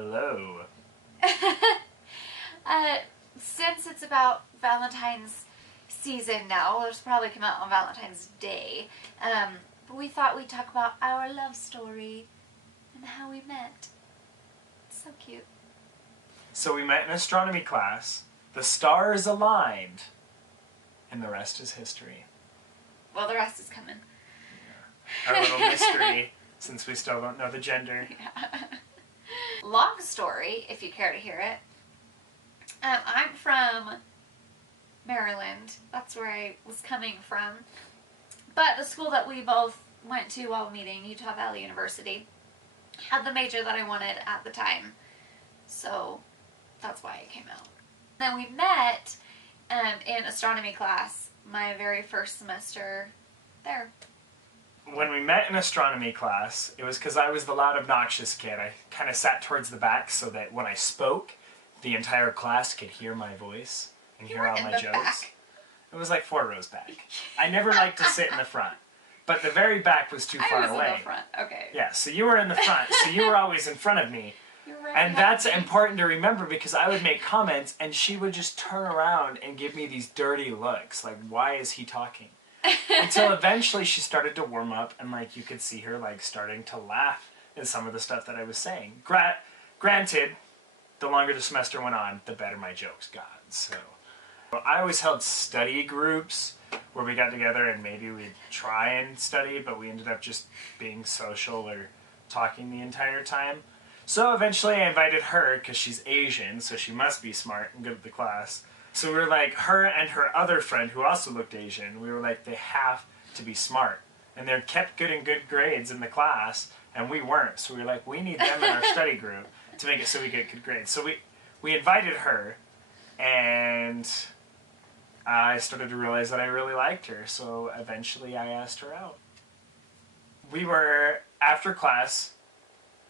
Hello. Since it's about Valentine's season now, it'll probably come out on Valentine's Day, but we thought we'd talk about our love story and how we met. It's so cute. So we met in astronomy class, the stars aligned, and the rest is history. Well, the rest is coming. Yeah. Our little mystery, since we still don't know the gender. Yeah. Long story, if you care to hear it. I'm from Maryland. That's where I was coming from. But the school that we both went to while meeting, Utah Valley University, had the major that I wanted at the time. So that's why it came out. Then we met in astronomy class my very first semester there. When we met in astronomy class, it was because I was the loud, obnoxious kid. I kind of sat towards the back so that when I spoke, the entire class could hear my voice and hear all my jokes. Back. It was like 4 rows back. I never liked to sit in the front, but the very back was too far away. I was in the front, okay. Yeah, so you were in the front, so you were always in front of me. And that's important to remember because I would make comments and she would just turn around and give me these dirty looks. Like, why is he talking? Until eventually she started to warm up and like you could see her like starting to laugh at some of the stuff that I was saying. Granted, the longer the semester went on, the better my jokes got. So I always held study groups where we got together and maybe we'd try and study, but we ended up just being social or talking the entire time. So eventually I invited her, because she's Asian, so she must be smart and good at the class. So we were like, her and her other friend, who also looked Asian, we were like, they have to be smart. And they kept getting good grades in the class, and we weren't. So we were like, we need them in our study group to make it so we get good grades. So we invited her, and I started to realize that I really liked her. So eventually I asked her out. We were after class,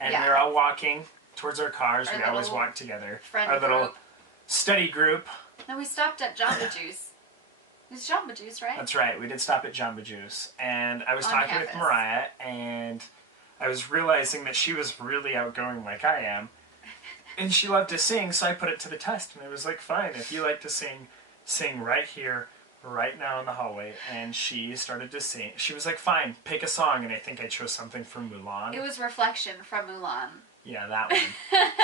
and we were all walking towards our cars. We always walked together. Our little study group. No, we stopped at Jamba Juice. It was Jamba Juice, right? That's right. We did stop at Jamba Juice. And I was talking with Mariah, and I was realizing that she was really outgoing like I am. And she loved to sing, so I put it to the test. And it was like, fine, if you like to sing right here, right now in the hallway. And she started to sing. She was like, fine, pick a song. And I think I chose something from Mulan. It was Reflection from Mulan. Yeah, that one.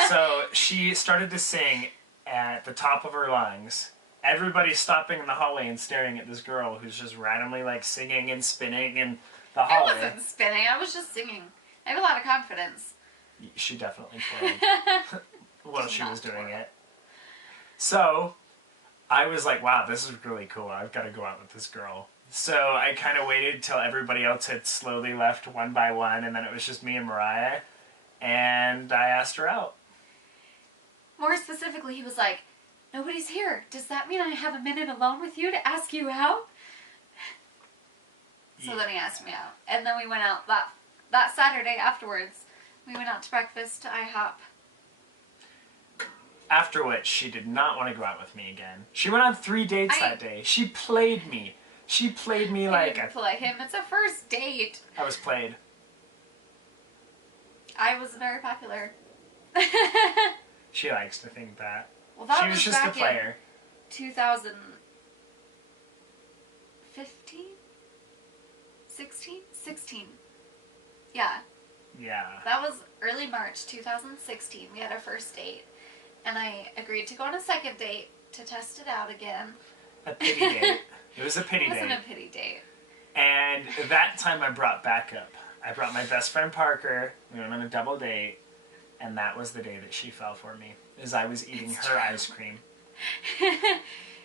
So she started to sing at the top of her lungs. Everybody's stopping in the hallway and staring at this girl who's just randomly like singing and spinning in the hallway. I wasn't spinning, I was just singing. I have a lot of confidence. She definitely twirled while she was doing it. So I was like, wow, this is really cool. I've got to go out with this girl. So I kind of waited till everybody else had slowly left one by one, and then it was just me and Mariah, and I asked her out. More specifically, he was like, nobody's here. Does that mean I have a minute alone with you to ask you out? So then he asked me out. And then we went out that Saturday afterwards. We went out to breakfast to IHOP. After which, she did not want to go out with me again. She went on 3 dates that day. She played me. She played me like a... play him. It's a first date. I was played. I was very popular. She likes to think that. Well, that she was just a player. 2015? 16? 16. Yeah. Yeah. That was early March 2016. We had our first date. And I agreed to go on a second date to test it out again. A pity date. It was a pity date. It wasn't a pity date. And that time I brought backup. I brought my best friend Parker. We went on a double date. And that was the day that she fell for me, as I was eating her ice cream.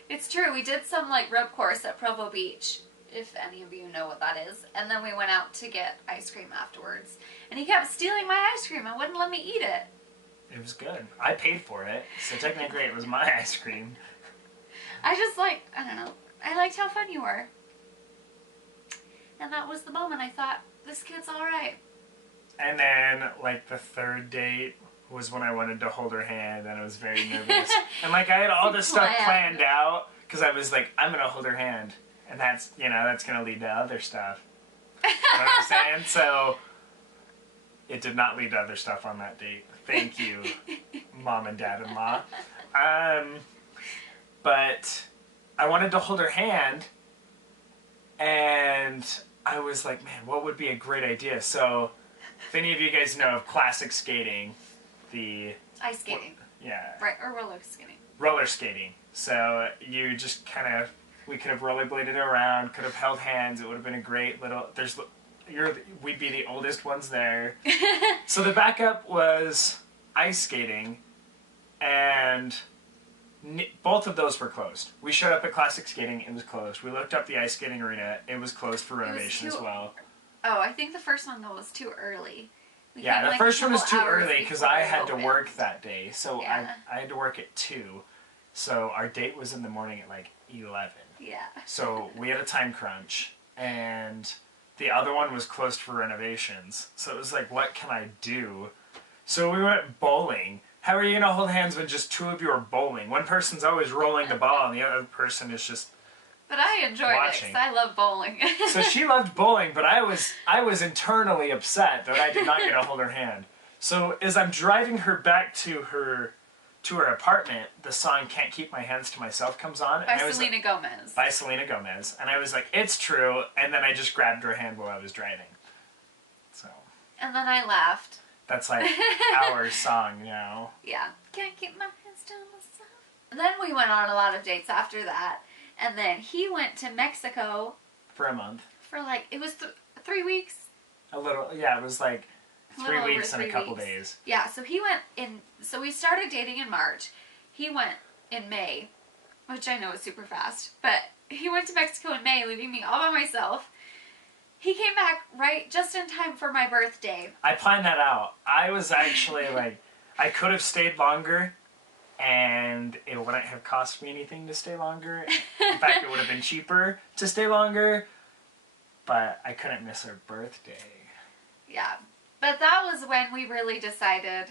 It's true. We did some like rope course at Provo Beach, if any of you know what that is. And then we went out to get ice cream afterwards. And he kept stealing my ice cream and wouldn't let me eat it. It was good. I paid for it, so technically it was my ice cream. I just like, I don't know, I liked how fun you were. And that was the moment I thought, this kid's alright. And then, like, the third date was when I wanted to hold her hand, and I was very nervous. And, like, I had all this stuff planned out, because I was like, I'm going to hold her hand. And that's, you know, that's going to lead to other stuff. You know what I'm saying? So, It did not lead to other stuff on that date. Thank you, Mom and Dad-in-law. But I wanted to hold her hand, and I was like, man, what would be a great idea? So, if any of you guys know of classic skating, the... Ice skating. Yeah. Right, or roller skating. Roller skating. So, you just kind of... We could have rollerbladed around, could have held hands. It would have been a great little... We'd be the oldest ones there. So the backup was ice skating, and both of those were closed. We showed up at classic skating, it was closed. We looked up the ice skating arena, it was closed for renovation as well. Oh, I think the first one though was too early. Yeah, the first one was too early because I had to work that day. So I had to work at 2. So our date was in the morning at like 11. Yeah. So we had a time crunch, and the other one was closed for renovations. So it was like, what can I do? So we went bowling. How are you going to hold hands when just 2 of you are bowling? One person's always rolling the ball and the other person is just But I enjoyed watching. it because I love bowling. So she loved bowling, but I was internally upset that I did not get to hold her hand. So as I'm driving her back to her apartment, the song "Can't Keep My Hands to Myself" comes on. By Selena Gomez. By Selena Gomez. And I was like, it's true. And then I just grabbed her hand while I was driving. So. And then I laughed. That's like our song now. Yeah. Can't keep my hands to myself. And then we went on a lot of dates after that. And then he went to Mexico. For a month. For like, it was 3 weeks. A little, yeah, it was like 3 weeks and a couple days. Yeah, so he went in, so we started dating in March. He went in May, which I know is super fast. But he went to Mexico in May, leaving me all by myself. He came back right just in time for my birthday. I planned that out. I was actually like, I could have stayed longer, and it wouldn't have cost me anything to stay longer. In fact, it would have been cheaper to stay longer, but I couldn't miss her birthday. Yeah. But that was when we really decided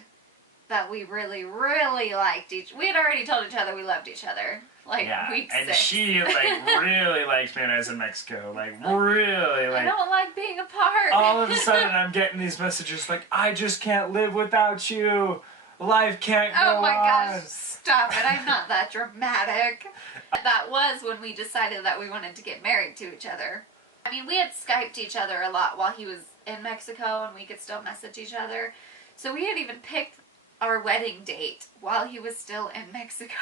that we really, really liked we had already told each other we loved each other. Like, yeah, week 6. And she, like, really liked me when I was in Mexico. Like, really, like... I don't like being apart. All of a sudden, I'm getting these messages like, I just can't live without you. Life can't go on. Oh my gosh, stop it. I'm not that dramatic. That was when we decided that we wanted to get married to each other. I mean, we had Skyped each other a lot while he was in Mexico, and we could still message each other. So we had even picked our wedding date while he was still in Mexico.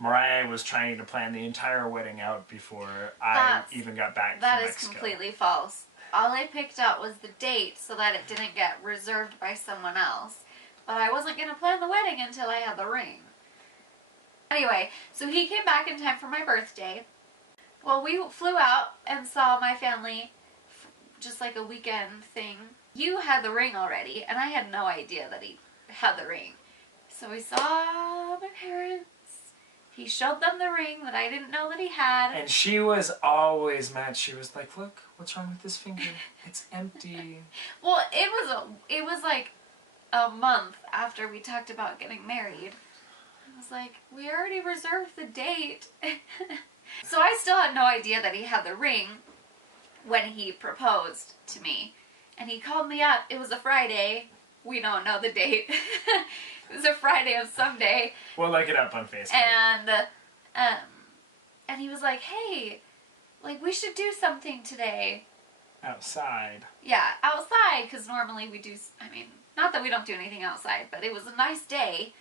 Mariah was trying to plan the entire wedding out before I even got back from Mexico. That is completely false. All I picked out was the date so that it didn't get reserved by someone else. But I wasn't going to plan the wedding until I had the ring. Anyway, so he came back in time for my birthday. Well, we flew out and saw my family, just like a weekend thing. You had the ring already, and I had no idea that he had the ring. So we saw my parents. He showed them the ring that I didn't know that he had. And she was always mad. She was like, look, what's wrong with this finger? It's empty. Well, it was like a month after we talked about getting married. I was like, we already reserved the date. So I still had no idea that he had the ring when he proposed to me. And he called me up. It was a Friday. We don't know the date. It was a Friday of some day. We'll look it up on Facebook. And he was like, hey, like, we should do something today. Outside. Yeah, outside, because normally we do, I mean, not that we don't do anything outside, but it was a nice day.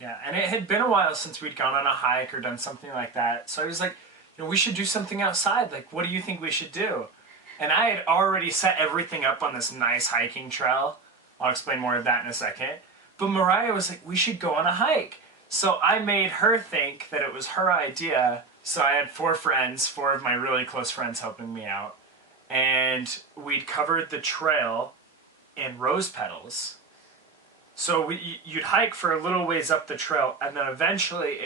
Yeah, and it had been a while since we'd gone on a hike or done something like that. So I was like, you know, we should do something outside. Like, what do you think we should do? And I had already set everything up on this nice hiking trail. I'll explain more of that in a second. But Mariah was like, we should go on a hike. So I made her think that it was her idea. So I had 4 friends, 4 of my really close friends helping me out. And we'd covered the trail in rose petals. So you'd hike for a little ways up the trail, and then eventually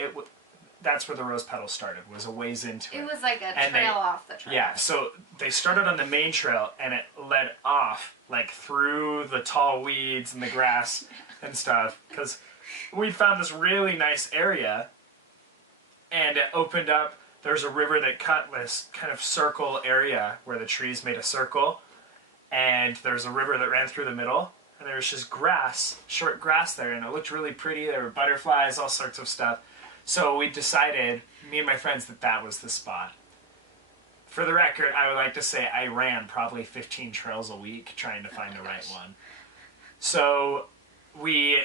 that's where the rose petals started, was a ways into it. It was like a trail off the trail. Yeah, so they started on the main trail, and it led off, like, through the tall weeds and the grass and stuff, because we found this really nice area, and it opened up. There's a river that cut this kind of circle area where the trees made a circle, and there's a river that ran through the middle, and there was just grass, short grass there, and it looked really pretty. There were butterflies, all sorts of stuff. So we decided, me and my friends, that that was the spot. For the record, I would like to say I ran probably 15 trails a week trying to find the right one. So we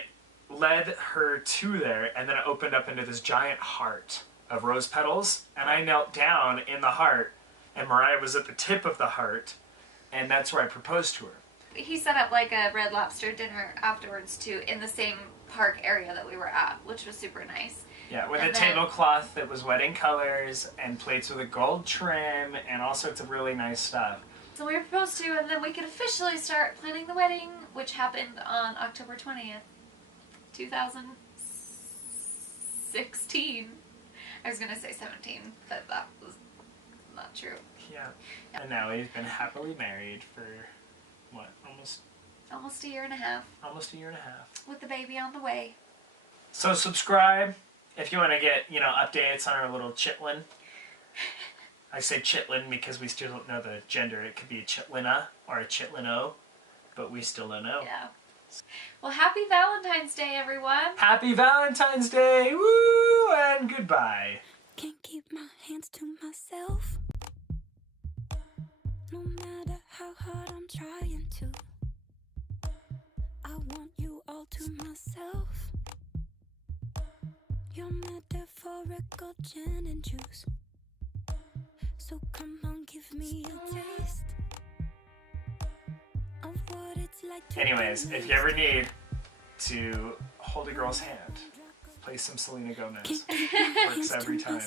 led her to there, and then it opened up into this giant heart of rose petals, and I knelt down in the heart, and Mariah was at the tip of the heart, and that's where I proposed to her. He set up like a Red Lobster dinner afterwards too, in the same park area that we were at, which was super nice. Yeah, with a tablecloth that was wedding colors, and plates with a gold trim, and all sorts of really nice stuff. So we were proposed to, and then we could officially start planning the wedding, which happened on October 20th, 2016. I was going to say 17, but that was not true. Yeah. And now we've been happily married for, what, almost a year and a half. Almost a year and a half. With the baby on the way. So subscribe if you want to get, updates on our little chitlin. I say chitlin because we still don't know the gender. It could be a chitlina or a chitlino, but we still don't know. Yeah. Well, happy Valentine's Day, everyone. Happy Valentine's Day. Woo! And goodbye. Can't keep my hands to myself. No matter how hard I'm trying to. I want you all to myself. Your metaphorical gin and juice. So come on, give me a taste of what it's like to Anyways, if you ever need to hold a girl's hand, play some Selena Gomez. Works every time.